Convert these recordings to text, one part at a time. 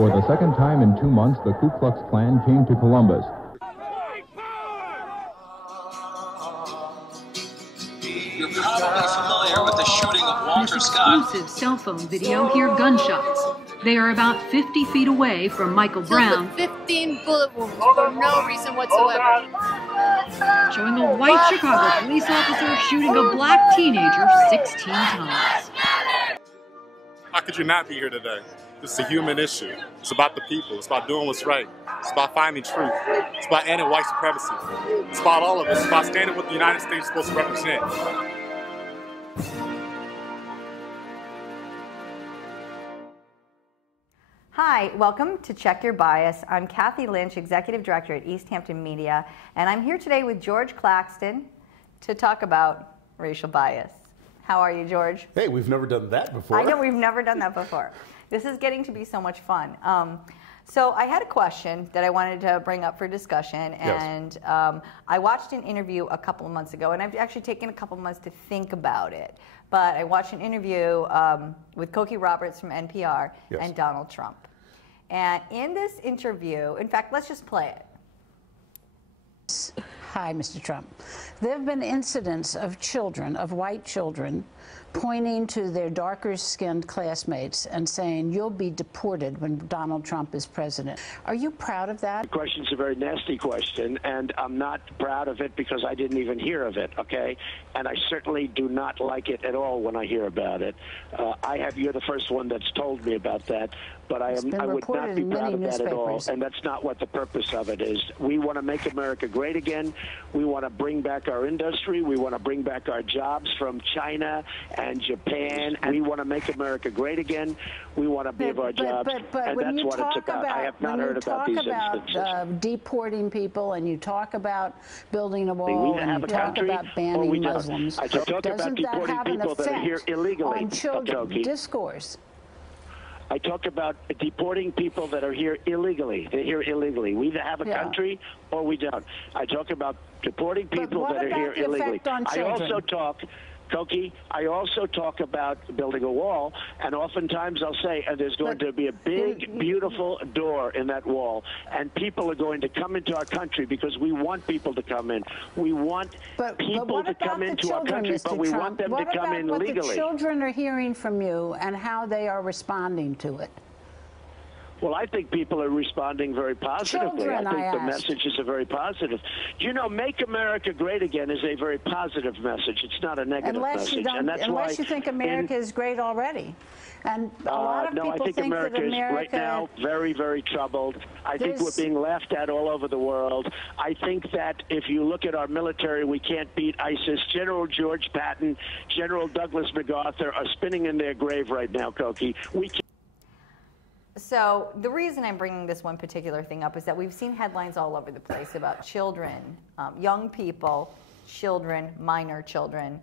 For the second time in 2 months, the Ku Klux Klan came to Columbus. You're probably familiar with the shooting of Walter Scott. Exclusive cell phone video, hear gunshots. They are about 50 feet away from Michael Brown. With 15 bullet wounds for no reason whatsoever. Showing a white Chicago police officer shooting a black teenager 16 times. How could you not be here today? This is a human issue. It's about the people. It's about doing what's right. It's about finding truth. It's about ending white supremacy. It's about all of us. It's about standing what the United States is supposed to represent. Hi, welcome to Check Your Bias. I'm Kathy Lynch, Executive Director at East Hampton Media, and I'm here today with George Claxton to talk about racial bias. How are you, George? Hey, we've never done that before. I know, we've never done that before. This is getting to be so much fun. So I had a question that I wanted to bring up for discussion, and I watched an interview a couple of months ago, and I've actually taken a couple of months to think about it. But I watched an interview with Cokie Roberts from NPR and Donald Trump. And in this interview, in fact, let's just play it. Hi, Mr. Trump. There have been incidents of children, of white children, pointing to their darker-skinned classmates and saying, you'll be deported when Donald Trump is president. Are you proud of that? The question's a very nasty question, and I'm not proud of it because I didn't even hear of it, okay? And I certainly do not like it at all when I hear about it. You're the first one that's told me about that, but I would not be proud of that at all, and that's not what the purpose of it is. We want to make America great again. We want to bring back our industry. We want to bring back our jobs from China and Japan. And we want to make America great again. We want to give our jobs, and that's what it's about. I have not heard about these instances. Deporting people, and you talk about building a wall, and you talk about banning Muslims. I talk about deporting people that are here illegally. On children, discourse. I talk about deporting people that are here illegally. They're here illegally. We either have a country or we don't. I talk about deporting people that are here illegally. I also talk, Cokie, I also talk about building a wall, and oftentimes I'll say, there's going to be a big, beautiful door in that wall, and people are going to come into our country because we want people to come in. We want people to come into our country, but we want them to come in legally. What about what the children are hearing from you and how they are responding to it? Well, I think people are responding very positively. I think the messages are very positive. You know, Make America Great Again is a very positive message. It's not a negative message. Unless you think America is great already. And a lot of people think America is right now very, very troubled. I think we're being laughed at all over the world. I think that if you look at our military, we can't beat ISIS. General George Patton, General Douglas MacArthur are spinning in their grave right now, Cokie. So the reason I'm bringing this one particular thing up is that we've seen headlines all over the place about children, young people, children, minor children,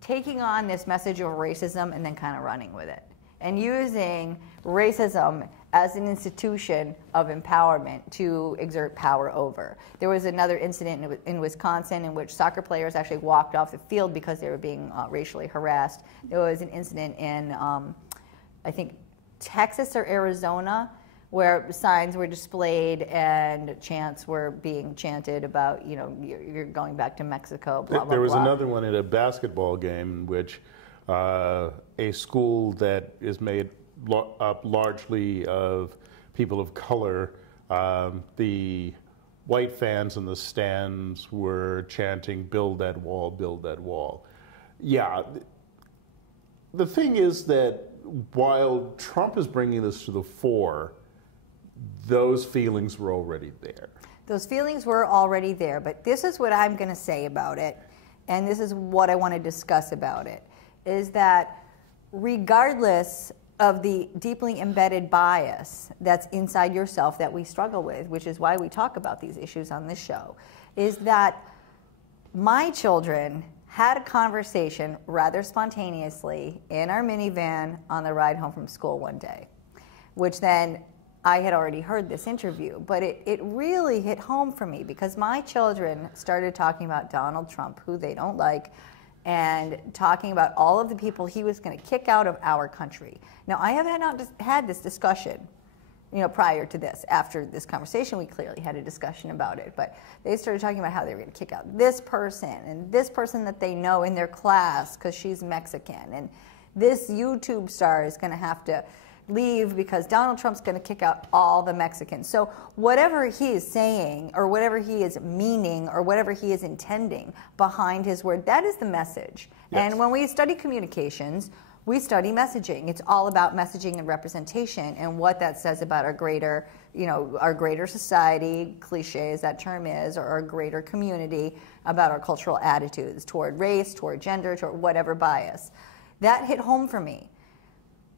taking on this message of racism and then kind of running with it and using racism as an institution of empowerment to exert power over. There was another incident in Wisconsin in which soccer players actually walked off the field because they were being racially harassed. There was an incident in, I think, Texas or Arizona, where signs were displayed and chants were being chanted about, you know, you're going back to Mexico, blah, blah, blah. There was another one at a basketball game in which a school that is made up largely of people of color, the white fans in the stands were chanting, build that wall, build that wall. Yeah, the thing is that while Trump is bringing this to the fore, those feelings were already there. Those feelings were already there, but this is what I'm going to say about it, and this is what I want to discuss about it, is that regardless of the deeply embedded bias that's inside yourself that we struggle with, which is why we talk about these issues on this show, is that my children had a conversation rather spontaneously in our minivan on the ride home from school one day, which then I had already heard this interview, but it really hit home for me because my children started talking about Donald Trump, who they don't like, and talking about all of the people he was going to kick out of our country. Now, I have not had this discussion prior to this. After this conversation, we clearly had a discussion about it, but they started talking about how they were going to kick out this person and this person that they know in their class because she's Mexican, and this YouTube star is going to have to leave because Donald Trump's going to kick out all the Mexicans. So whatever he is saying or whatever he is meaning or whatever he is intending behind his word, that is the message. Yes. And when we study communications, we study messaging. It's all about messaging and representation and what that says about our greater, our greater society, cliche as that term is, or our greater community, about our cultural attitudes toward race, toward gender, toward whatever bias. That hit home for me.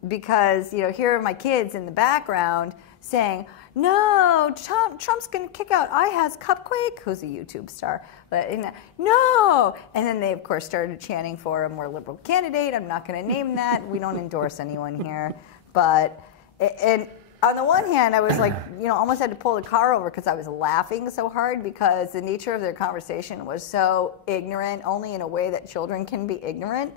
Because, here are my kids in the background saying, no, Trump's going to kick out Ihaz Cupquake, who's a YouTube star. But no! And then they, of course, started chanting for a more liberal candidate. I'm not going to name that. We don't endorse anyone here. But, and on the one hand, I was like, almost had to pull the car over because I was laughing so hard because the nature of their conversation was so ignorant, only in a way that children can be ignorant.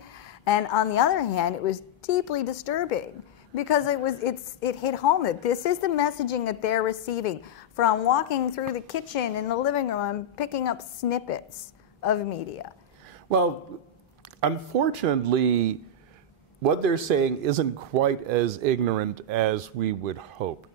And on the other hand, it was deeply disturbing because it hit home that this is the messaging that they're receiving from walking through the kitchen in the living room and picking up snippets of media. Well, unfortunately, what they're saying isn't quite as ignorant as we would hope,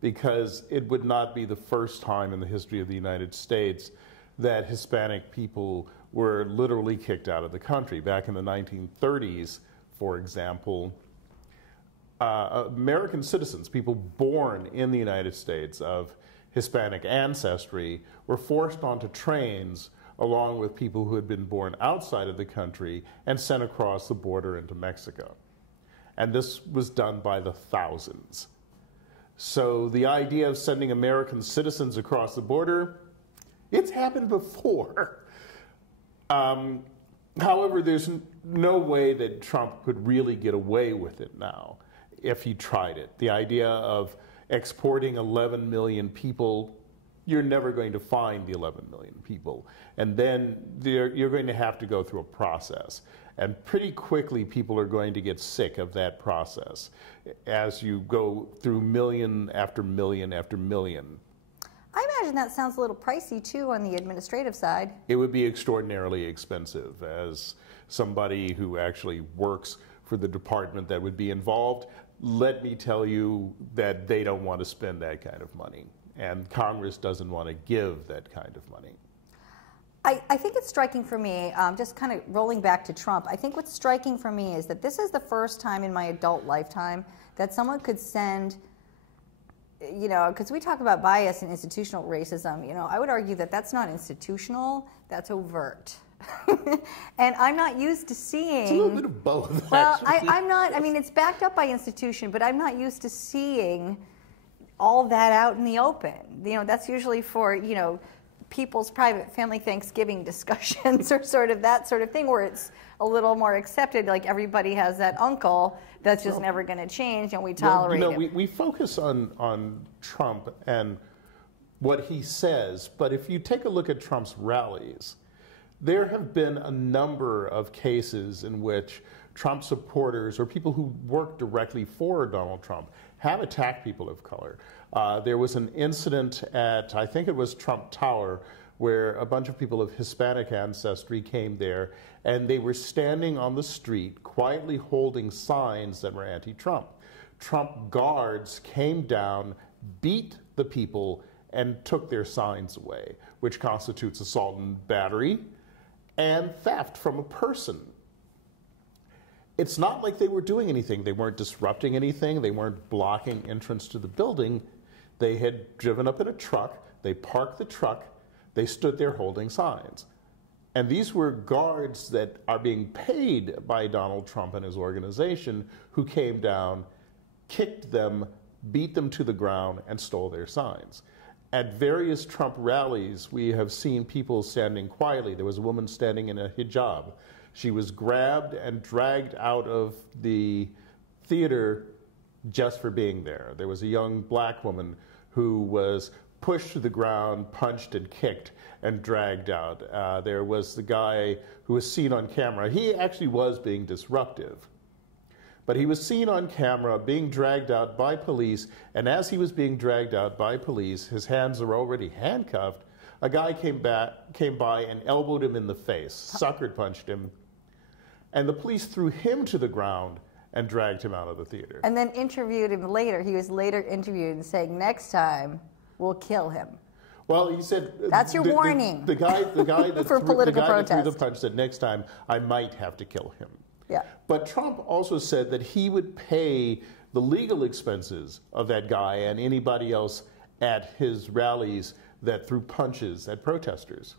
because it would not be the first time in the history of the United States that Hispanic people were literally kicked out of the country. Back in the 1930s, for example, American citizens, people born in the United States of Hispanic ancestry, were forced onto trains along with people who had been born outside of the country and sent across the border into Mexico. And this was done by the thousands. So the idea of sending American citizens across the border, it's happened before. However, there's no way that Trump could really get away with it now if he tried it. The idea of exporting 11 million people, you're never going to find the 11 million people. And then you're going to have to go through a process. And pretty quickly, people are going to get sick of that process as you go through million after million after million. I imagine that sounds a little pricey, too, on the administrative side. It would be extraordinarily expensive. As somebody who actually works for the department that would be involved, let me tell you that they don't want to spend that kind of money. And Congress doesn't want to give that kind of money. I think it's striking for me, just kind of rolling back to Trump, I think what's striking for me is that this is the first time in my adult lifetime that someone could send, because we talk about bias and institutional racism, I would argue that that's not institutional, that's overt. And I'm not used to seeing... It's a little bit of both. Well, I'm not, it's backed up by institution, but I'm not used to seeing all that out in the open. That's usually for, people's private family Thanksgiving discussions or sort of that sort of thing where it's a little more accepted, like everybody has that uncle that's just never going to change and we tolerate it. We focus on Trump and what he says, but if you take a look at Trump's rallies, there have been a number of cases in which Trump supporters or people who work directly for Donald Trump have attacked people of color. There was an incident at, I think it was Trump Tower, where a bunch of people of Hispanic ancestry came there, and they were standing on the street quietly holding signs that were anti-Trump. Trump guards came down, beat the people, and took their signs away, which constitutes assault and battery and theft from a person. It's not like they were doing anything. They weren't disrupting anything. They weren't blocking entrance to the building. They had driven up in a truck. They parked the truck. They stood there holding signs. And these were guards that are being paid by Donald Trump and his organization who came down, kicked them, beat them to the ground, and stole their signs. At various Trump rallies, we have seen people standing quietly. There was a woman standing in a hijab. She was grabbed and dragged out of the theater just for being there. There was a young black woman who was pushed to the ground, punched and kicked, and dragged out. There was the guy who was seen on camera. He actually was being disruptive. But he was seen on camera being dragged out by police, and as he was being dragged out by police, his hands are already handcuffed, a guy came by and elbowed him in the face, sucker punched him, and the police threw him to the ground and dragged him out of the theater. And then interviewed him later. He was later interviewed and saying, next time, we'll kill him. Well, he said... That's your warning. The guy that for political that threw the protest. punch said, next time, I might have to kill him. Yeah. But Trump also said that he would pay the legal expenses of that guy and anybody else at his rallies that threw punches at protesters.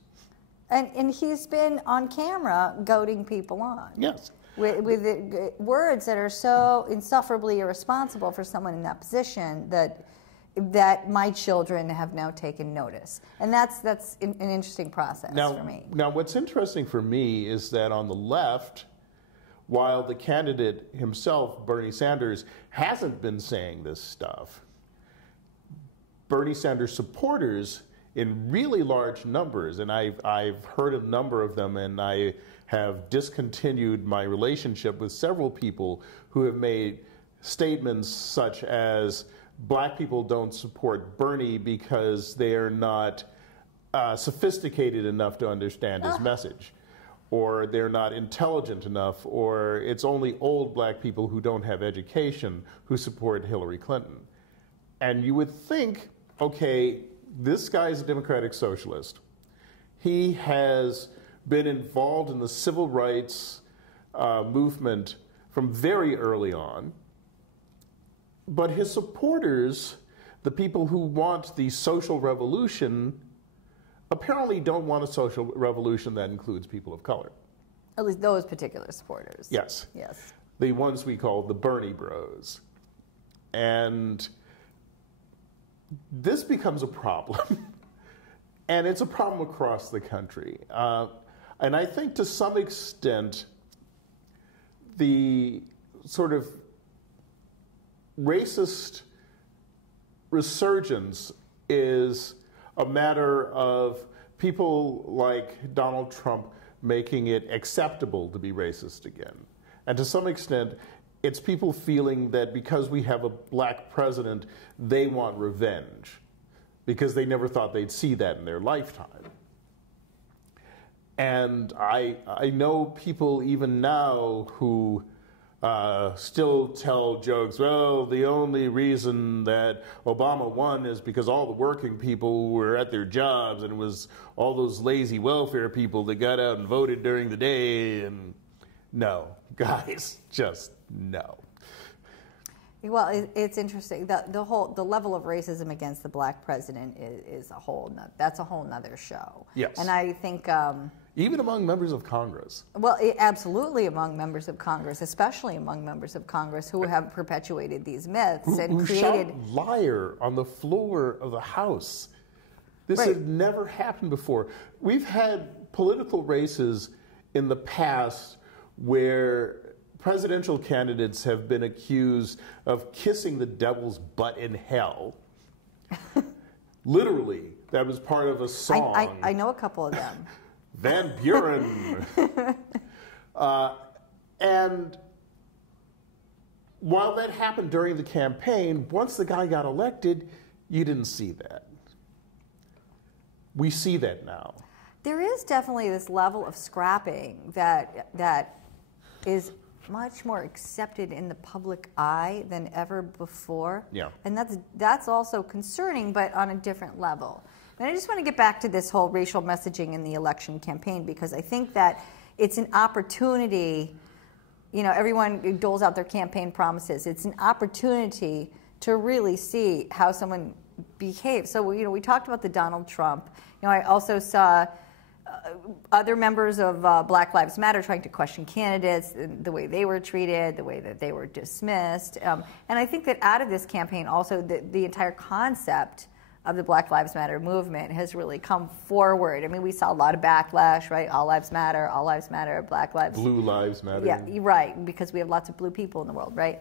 And he's been on camera goading people on. Yes. With words that are so insufferably irresponsible for someone in that position that my children have now taken notice. And that's an interesting process for me. Now, what's interesting for me is that on the left, while the candidate himself, Bernie Sanders, hasn't been saying this stuff, Bernie Sanders supporters in really large numbers, and I've heard a number of them, and I have discontinued my relationship with several people who have made statements such as black people don't support Bernie because they are not sophisticated enough to understand his message, or they're not intelligent enough, or it's only old black people who don't have education who support Hillary Clinton. And you would think, okay, this guy's a democratic socialist. He has been involved in the civil rights movement from very early on. But his supporters, the people who want the social revolution, apparently don't want a social revolution that includes people of color. At least those particular supporters. Yes. Yes. The ones we call the Bernie Bros. And this becomes a problem. And it's a problem across the country. And I think to some extent, the sort of racist resurgence is a matter of people like Donald Trump making it acceptable to be racist again. And to some extent, it's people feeling that because we have a black president, they want revenge because they never thought they'd see that in their lifetime. And I know people even now who still tell jokes, well, the only reason that Obama won is because all the working people were at their jobs and it was all those lazy welfare people that got out and voted during the day. And no, guys, just no. Well, it's interesting. The level of racism against the black president is that's a whole nother show. Yes. And I think even among members of Congress. Well, absolutely among members of Congress, especially among members of Congress who have perpetuated these myths who created shout liar on the floor of the House. This had never happened before. We've had political races in the past where presidential candidates have been accused of kissing the devil's butt in hell. Literally, that was part of a song. I know a couple of them. Van Buren. And while that happened during the campaign, once the guy got elected, you didn't see that. We see that now. There is definitely this level of scrapping that is much more accepted in the public eye than ever before. Yeah. And that's also concerning, but on a different level. And I just want to get back to this whole racial messaging in the election campaign, because I think that it's an opportunity, everyone doles out their campaign promises. It's an opportunity to really see how someone behaves. So, we talked about the Donald Trump. I also saw other members of Black Lives Matter trying to question candidates, the way they were treated, the way that they were dismissed. And I think that out of this campaign also the entire concept of the Black Lives Matter movement has really come forward. I mean, we saw a lot of backlash, right? All lives matter, Black lives. Blue lives matter. Yeah, right, because we have lots of blue people in the world, right?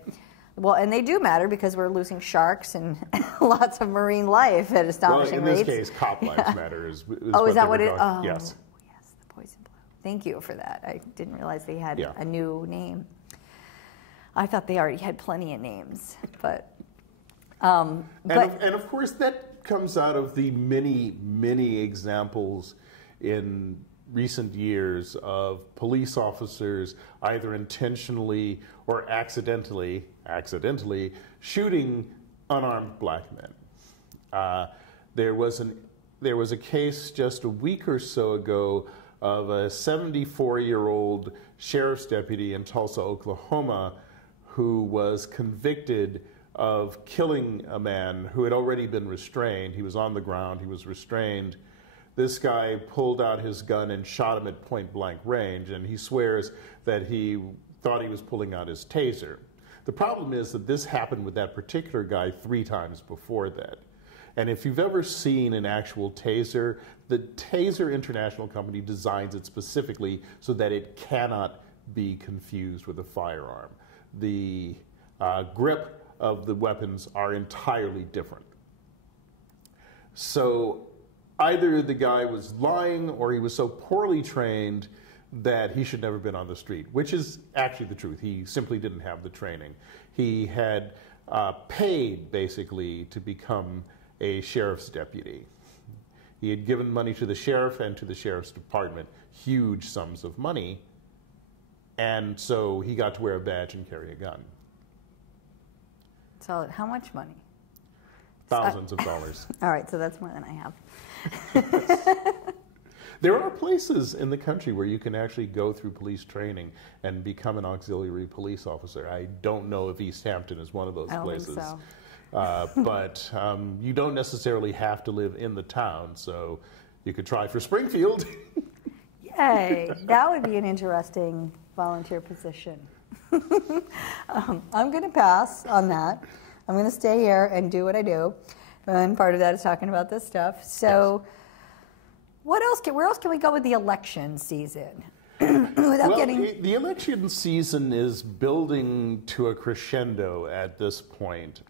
Well, and they do matter because we're losing sharks and lots of marine life at astonishing rates. Well, in this case, cop lives matter is is that what it is? Oh, yes. Yes, the poison blue. Thank you for that. I didn't realize they had a new name. I thought they already had plenty of names, but. And of course, that comes out of the many examples in recent years of police officers either intentionally or accidentally shooting unarmed black men. There was a case just a week or so ago of a 74-year-old sheriff's deputy in Tulsa, Oklahoma, who was convicted of killing a man who had already been restrained. He was on the ground, he was restrained. This guy pulled out his gun and shot him at point-blank range, and he swears that he thought he was pulling out his taser. The problem is that this happened with that particular guy 3 times before that. And if you've ever seen an actual taser, the Taser International Company designs it specifically so that it cannot be confused with a firearm. The grip of the weapons are entirely different. So either the guy was lying or he was so poorly trained that he should never have been on the street, which is actually the truth. He simply didn't have the training. He had paid, basically, to become a sheriff's deputy. He had given money to the sheriff and to the sheriff's department, huge sums of money, and so he got to wear a badge and carry a gun. So how much money? Thousands of dollars. All right, so that's more than I have. There are places in the country where you can actually go through police training and become an auxiliary police officer. I don't know if East Hampton is one of those places. I don't think so. But you don't necessarily have to live in the town, so you could try for Springfield. Yay, that would be an interesting volunteer position. I'm going to pass on that. I'm going to stay here and do what I do. And part of that is talking about this stuff. So what else? Where else can we go with the election season? The election season is building to a crescendo at this point.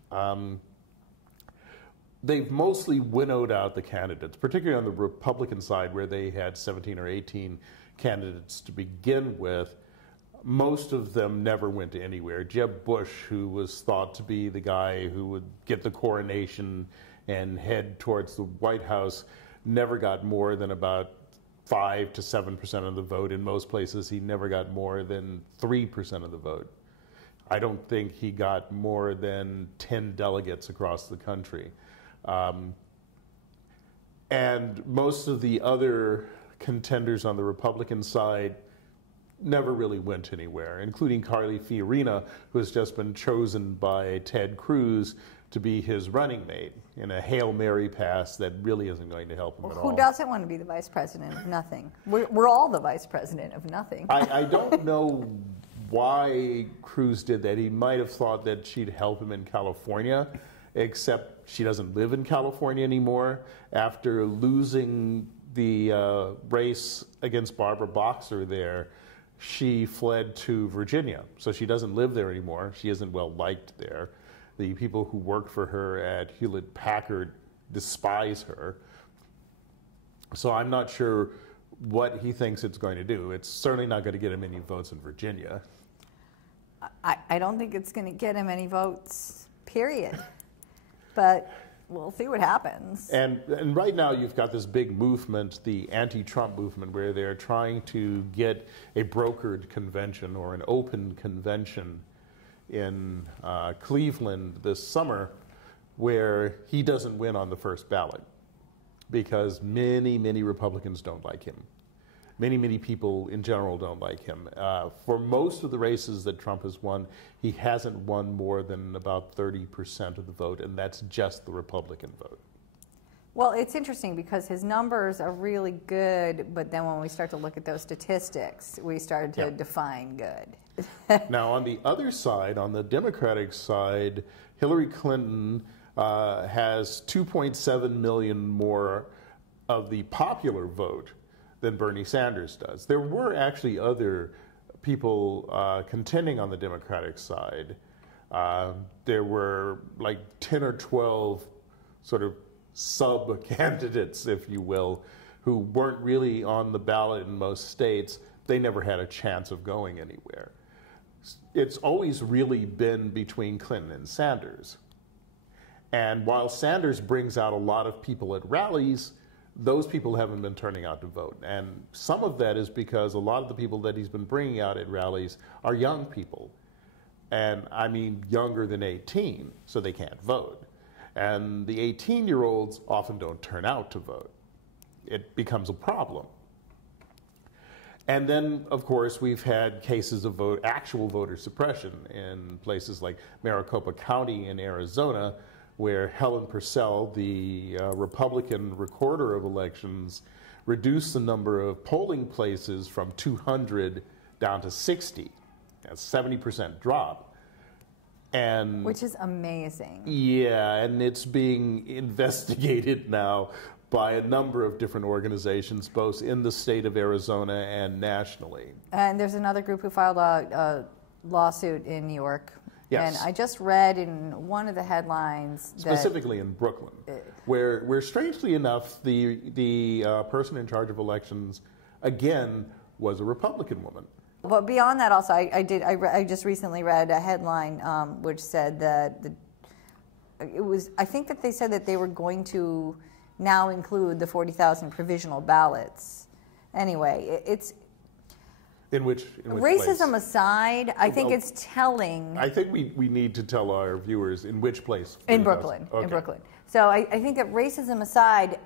They've mostly winnowed out the candidates, particularly on the Republican side where they had 17 or 18 candidates to begin with. Most of them never went anywhere. Jeb Bush, who was thought to be the guy who would get the coronation and head towards the White House, never got more than about 5 to 7% of the vote. In most places, he never got more than 3% of the vote. I don't think he got more than 10 delegates across the country. And most of the other contenders on the Republican side never really went anywhere, including Carly Fiorina, who has just been chosen by Ted Cruz to be his running mate in a Hail Mary pass that really isn't going to help him at all. Who doesn't want to be the vice president of nothing? We're all the vice president of nothing. I don't know why Cruz did that. He might have thought that she'd help him in California, except she doesn't live in California anymore. After losing the race against Barbara Boxer there, she fled to Virginia. So she doesn't live there anymore. She isn't well liked there. The people who work for her at Hewlett-Packard despise her. So I'm not sure what he thinks it's going to do. It's certainly not going to get him any votes in Virginia. I don't think it's going to get him any votes, period. But we'll see what happens. And right now you've got this big movement, the anti-Trump movement, where they're trying to get a brokered convention or an open convention in Cleveland this summer where he doesn't win on the first ballot because many Republicans don't like him. Many people in general don't like him. For most of the races that Trump has won, he hasn't won more than about 30% of the vote, and that's just the Republican vote. Well, it's interesting because his numbers are really good, but then when we start to look at those statistics, we start to define good. Now, on the other side, on the Democratic side, Hillary Clinton has 2.7 million more of the popular vote than Bernie Sanders does. There were actually other people contending on the Democratic side. There were like 10 or 12 sort of sub-candidates, if you will, who weren't really on the ballot in most states. They never had a chance of going anywhere. it's always really been between Clinton and Sanders. And while Sanders brings out a lot of people at rallies, those people haven't been turning out to vote. And some of that is because a lot of the people that he's been bringing out at rallies are young people. And I mean younger than 18, so they can't vote. And the 18-year-olds often don't turn out to vote. It becomes a problem. And then, of course, we've had cases of actual voter suppression in places like Maricopa County in Arizona, where Helen Purcell, the Republican recorder of elections, reduced the number of polling places from 200 down to 60. That's a 70% drop. And which is amazing. Yeah, and it's being investigated now by a number of different organizations, both in the state of Arizona and nationally. And there's another group who filed a lawsuit in New York. Yes. And I just read in one of the headlines specifically in Brooklyn, where strangely enough, the person in charge of elections, again, was a Republican woman. But beyond that, also, I just recently read a headline which said that I think that they said that they were going to now include the 40,000 provisional ballots. Anyway, it's in which racism place? Aside, I think it's telling. I think we need to tell our viewers in which place. In Brooklyn. Okay. In Brooklyn. So I think that racism aside,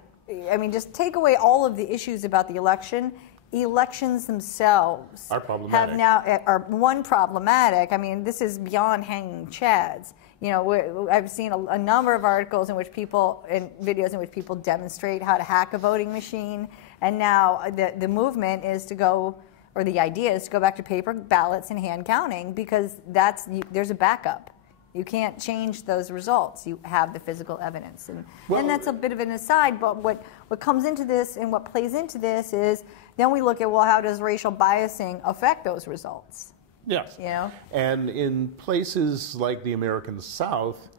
I mean, just take away all of the issues about the election. Elections themselves are problematic. are problematic. I mean, this is beyond hanging chads. You know, I've seen a number of articles in which people, and videos in which people demonstrate how to hack a voting machine. And now the movement is to go, or the idea is to go back to paper ballots and hand counting, because there's a backup. You can't change those results. You have the physical evidence. And that's a bit of an aside, but what comes into this and what plays into this is then we look at, well, how does racial biasing affect those results? Yes. You know? And in places like the American South,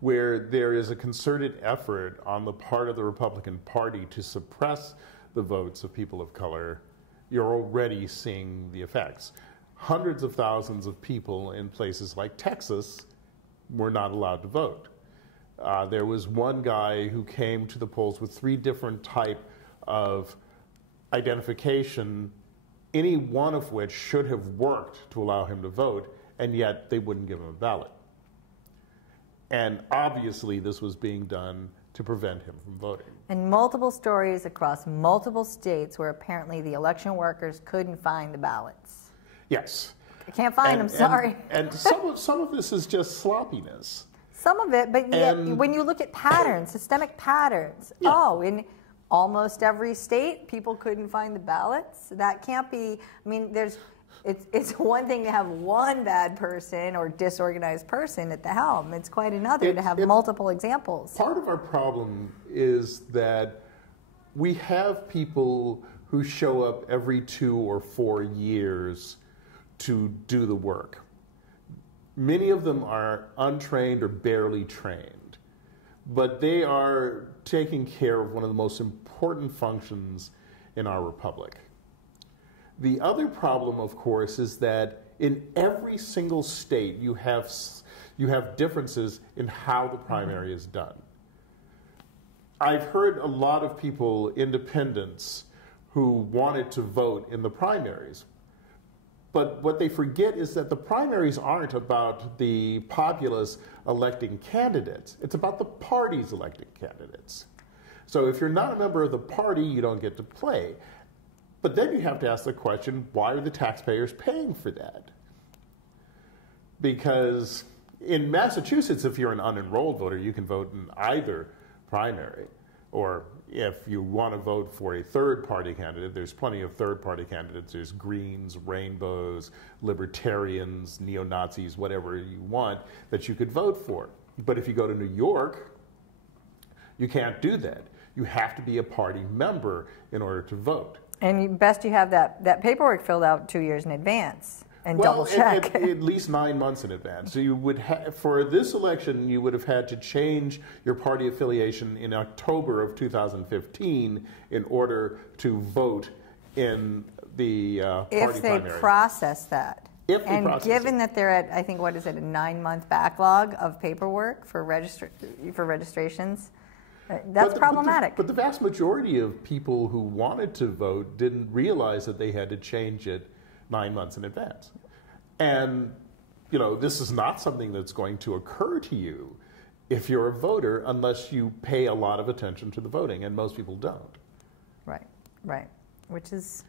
where there is a concerted effort on the part of the Republican Party to suppress the votes of people of color, you're already seeing the effects. Hundreds of thousands of people in places like Texas were not allowed to vote. There was one guy who came to the polls with 3 different types of identification, any one of which should have worked to allow him to vote, and yet they wouldn't give him a ballot. And obviously this was being done to prevent him from voting. And multiple stories across multiple states where apparently the election workers couldn't find the ballots. Yes. I can't find them, sorry. And some of this is just sloppiness. Some of it, but yet when you look at patterns, systemic patterns, in almost every state, people couldn't find the ballots. That can't be, I mean, it's one thing to have one bad person or disorganized person at the helm. It's quite another to have multiple examples. Part of our problem is that we have people who show up every 2 or 4 years to do the work. Many of them are untrained or barely trained, but they are taking care of one of the most important functions in our republic. The other problem, of course, is that in every single state you have differences in how the primary is done. I've heard a lot of people, independents, who wanted to vote in the primaries. But what they forget is that the primaries aren't about the populace electing candidates. It's about the parties electing candidates. So if you're not a member of the party, you don't get to play. But then you have to ask the question, why are the taxpayers paying for that? Because in Massachusetts, if you're an unenrolled voter, you can vote in either primary. Or if you want to vote for a third-party candidate, there's plenty of third-party candidates. There's Greens, Rainbows, Libertarians, Neo-Nazis, whatever you want, that you could vote for. But if you go to New York, you can't do that. You have to be a party member in order to vote. And best you have that paperwork filled out 2 years in advance. And double check. At least 9 months in advance. So you would for this election, you would have had to change your party affiliation in October of 2015 in order to vote in the party primary. If they process that. If they And process given it. that they're at, I think, what is it, a 9-month backlog of paperwork for registrations, that's problematic. But the vast majority of people who wanted to vote didn't realize that they had to change it 9 months in advance. And, you know, this is not something that's going to occur to you if you're a voter unless you pay a lot of attention to the voting, and most people don't. Right, right, which is...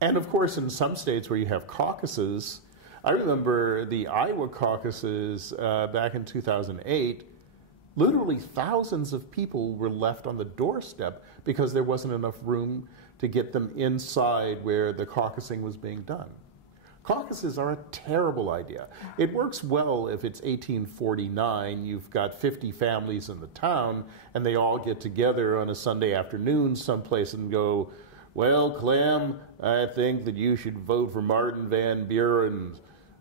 And of course, in some states where you have caucuses, I remember the Iowa caucuses back in 2008, literally thousands of people were left on the doorstep because there wasn't enough room to get them inside where the caucusing was being done. Caucuses are a terrible idea. It works well if it's 1849, you've got 50 families in the town, and they all get together on a Sunday afternoon someplace and go, well, Clem, I think that you should vote for Martin Van Buren.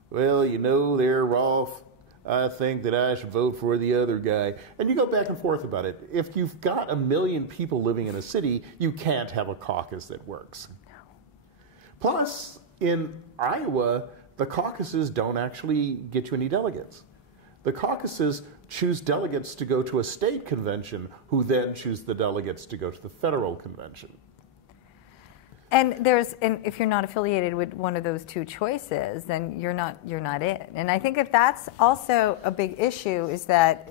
Well, you know there, Rolf, I think that I should vote for the other guy. And you go back and forth about it. If you've got 1 million people living in a city, you can't have a caucus that works. No. Plus, in Iowa, the caucuses don't actually get you any delegates. The caucuses choose delegates to go to a state convention, who then choose the delegates to go to the federal convention. And if you're not affiliated with one of those two choices, then you're not in. And I think if that's also a big issue, is that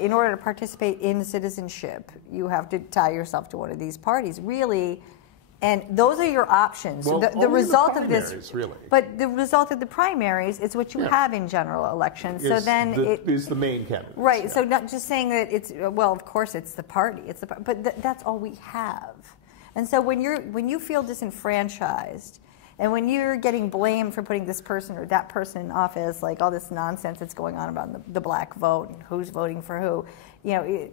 in order to participate in citizenship, you have to tie yourself to one of these parties, really. And those are your options. Well, the result of this, really. But the result of the primaries is what you have in general elections. So then is the main candidate. Right. Yeah. So not just saying that it's, well, of course it's the party. But that's all we have. And so when you feel disenfranchised, and when you're getting blamed for putting this person or that person in office, like all this nonsense that's going on about the black vote and who's voting for who, you know,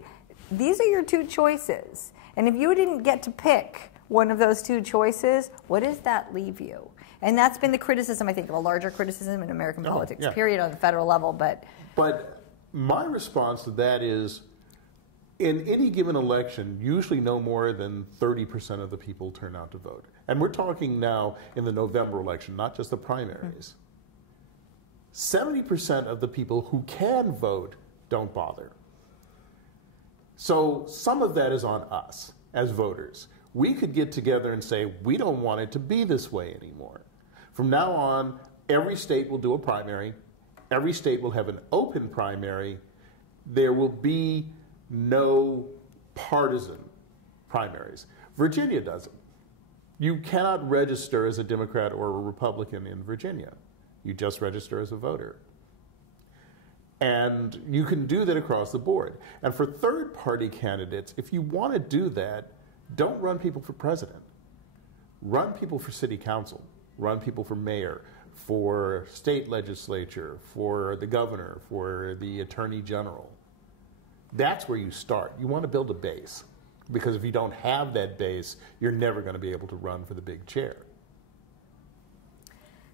these are your two choices. And if you didn't get to pick one of those two choices, what does that leave you? And that's been the criticism, I think, a larger criticism in American politics, period, on the federal level. But my response to that is, in any given election, usually no more than 30% of the people turn out to vote. And we're talking now in the November election, not just the primaries. 70% of the people who can vote don't bother. So some of that is on us as voters. We could get together and say, we don't want it to be this way anymore. From now on, every state will do a primary. Every state will have an open primary. There will be no partisan primaries. Virginia doesn't. You cannot register as a Democrat or a Republican in Virginia. You just register as a voter. And you can do that across the board. And for third-party candidates, if you want to do that, don't run people for president. Run people for city council. Run people for mayor, for state legislature, for the governor, for the attorney general. That's where you start. You want to build a base, because if you don't have that base, you're never going to be able to run for the big chair.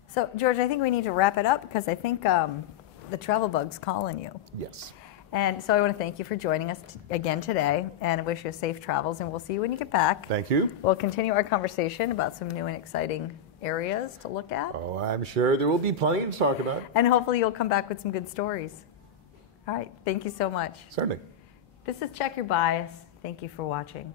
So, George, I think we need to wrap it up, because I think the travel bug's calling you. Yes. And so I want to thank you for joining us again today, and I wish you safe travels, and we'll see you when you get back. Thank you. We'll continue our conversation about some new and exciting areas to look at. Oh, I'm sure there will be plenty to talk about. And hopefully you'll come back with some good stories. All right. Thank you so much. Certainly. This is Check Your Bias. Thank you for watching.